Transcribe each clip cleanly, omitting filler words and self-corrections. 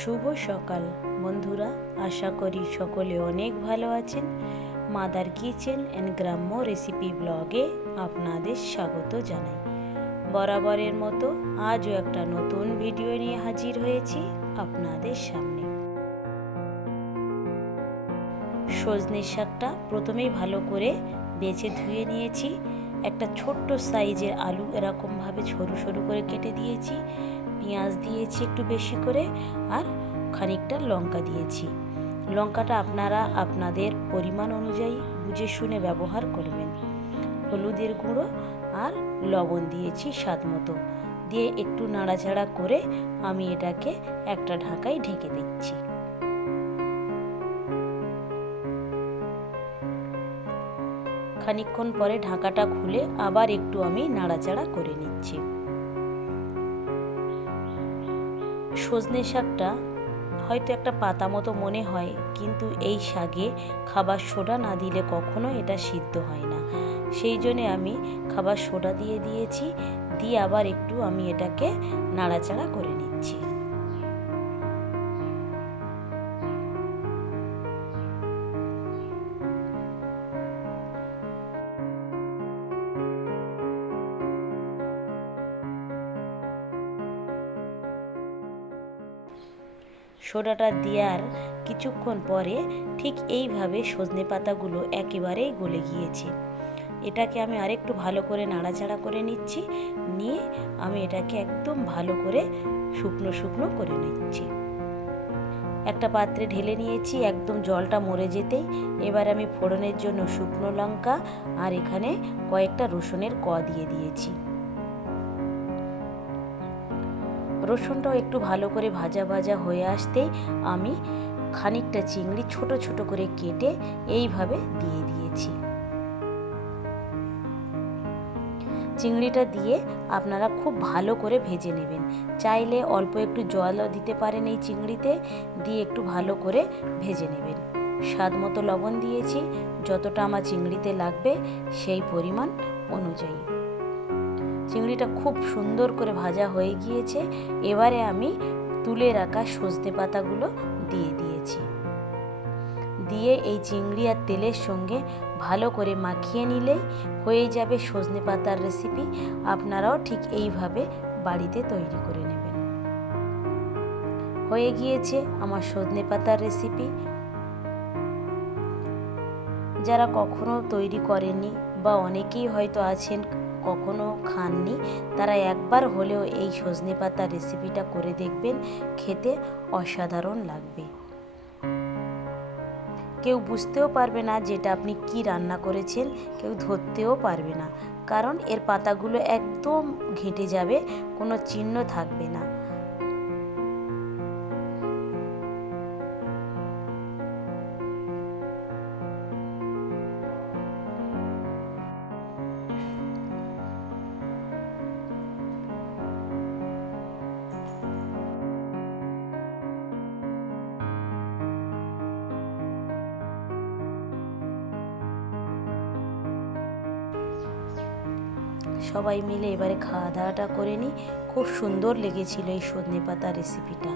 শুভ সকাল বন্ধুরা, আশা করি সকলে অনেক ভালো আছেন। মাদার কিচেন অ্যান্ড গ্রাম্য রেসিপি ব্লগে আপনাদের স্বাগত জানাই। বরাবরের মতো আজও একটা নতুন ভিডিও নিয়ে হাজির হয়েছি আপনাদের সামনে। সজনে শাকটা প্রথমেই ভালো করে বেছে ধুয়ে নিয়েছি। একটা ছোট্ট সাইজের আলু এরকমভাবে সরু সরু করে কেটে দিয়েছি। পেঁয়াজ দিয়েছি একটু বেশি করে, আর খানিকটা লঙ্কা দিয়েছি। লঙ্কাটা আপনারা আপনাদের পরিমাণ অনুযায়ী বুঝে শুনে ব্যবহার করবেন। হলুদের গুঁড়ো আর লবণ দিয়েছি স্বাদ মতো, দিয়ে একটু নাড়াচাড়া করে আমি এটাকে একটা ঢাকায় ঢেকে দিচ্ছি। খানিকক্ষণ পরে ঢাকাটা খুলে আবার একটু আমি নাড়াচাড়া করে নিচ্ছি। সজনে শাকটা হয়তো একটা পাতা মতো মনে হয়, কিন্তু এই শাকে খাবার সোডা না দিলে কখনো এটা সিদ্ধ হয় না। সেই জন্যে আমি খাবার সোডা দিয়ে দিয়েছি, দিয়ে আবার একটু আমি এটাকে নাড়াচাড়া করে নিচ্ছি। সোডাটা দেওয়ার কিছুক্ষণ পরে ঠিক এইভাবে সজনে পাতাগুলো একেবারেই গলে গিয়েছে। এটাকে আমি আরেকটু ভালো করে নাড়াচাড়া করে নিচ্ছি, নিয়ে আমি এটাকে একদম ভালো করে শুকনো শুকনো করে নিচ্ছি। একটা পাত্রে ঢেলে নিয়েছি একদম জলটা মরে যেতেই। এবার আমি ফোড়নের জন্য শুকনো লঙ্কা আর এখানে কয়েকটা রসুনের দিয়ে দিয়েছি। রসুনটাও একটু ভালো করে ভাজা ভাজা হয়ে আসতেই আমি খানিকটা চিংড়ি ছোট ছোট করে কেটে এইভাবে দিয়ে দিয়েছি। চিংড়িটা দিয়ে আপনারা খুব ভালো করে ভেজে নেবেন। চাইলে অল্প একটু জলও দিতে পারেন এই চিংড়িতে, দিয়ে একটু ভালো করে ভেজে নেবেন। স্বাদ মতো লবণ দিয়েছি, যতটা আমার চিংড়িতে লাগবে সেই পরিমাণ অনুযায়ী। চিংড়িটা খুব সুন্দর করে ভাজা হয়ে গিয়েছে। এবারে আমি তুলে রাখা সজনে পাতাগুলো দিয়ে দিয়েছি, দিয়ে এই চিংড়ি আর তেলের সঙ্গে ভালো করে মাখিয়ে নিলেই হয়ে যাবে সজনে পাতার রেসিপি। আপনারাও ঠিক এইভাবে বাড়িতে তৈরি করে নেবেন। হয়ে গিয়েছে আমার সজনে পাতার রেসিপি। যারা কখনো তৈরি করেননি বা অনেকেই হয়তো আছেন কখনো খাননি, তারা একবার হলেও এই সজনে পাতার রেসিপিটা করে দেখবেন, খেতে অসাধারণ লাগবে। কেউ বুঝতেও পারবে না যেটা আপনি কি রান্না করেছেন, কেউ ধরতেও পারবে না, কারণ এর পাতাগুলো একদম ঘেঁটে যাবে, কোনো চিহ্ন থাকবে না। সবাই মিলে এবারে খাওয়া দাওয়াটা করে নিই। খুব সুন্দর লেগেছিল এই সজনে পাতা রেসিপিটা।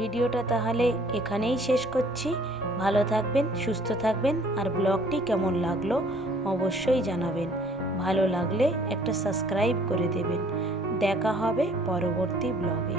ভিডিওটা তাহলে এখানেই শেষ করছি। ভালো থাকবেন, সুস্থ থাকবেন, আর ব্লগটি কেমন লাগলো অবশ্যই জানাবেন। ভালো লাগলে একটা সাবস্ক্রাইব করে দেবেন। দেখা হবে পরবর্তী ব্লগে।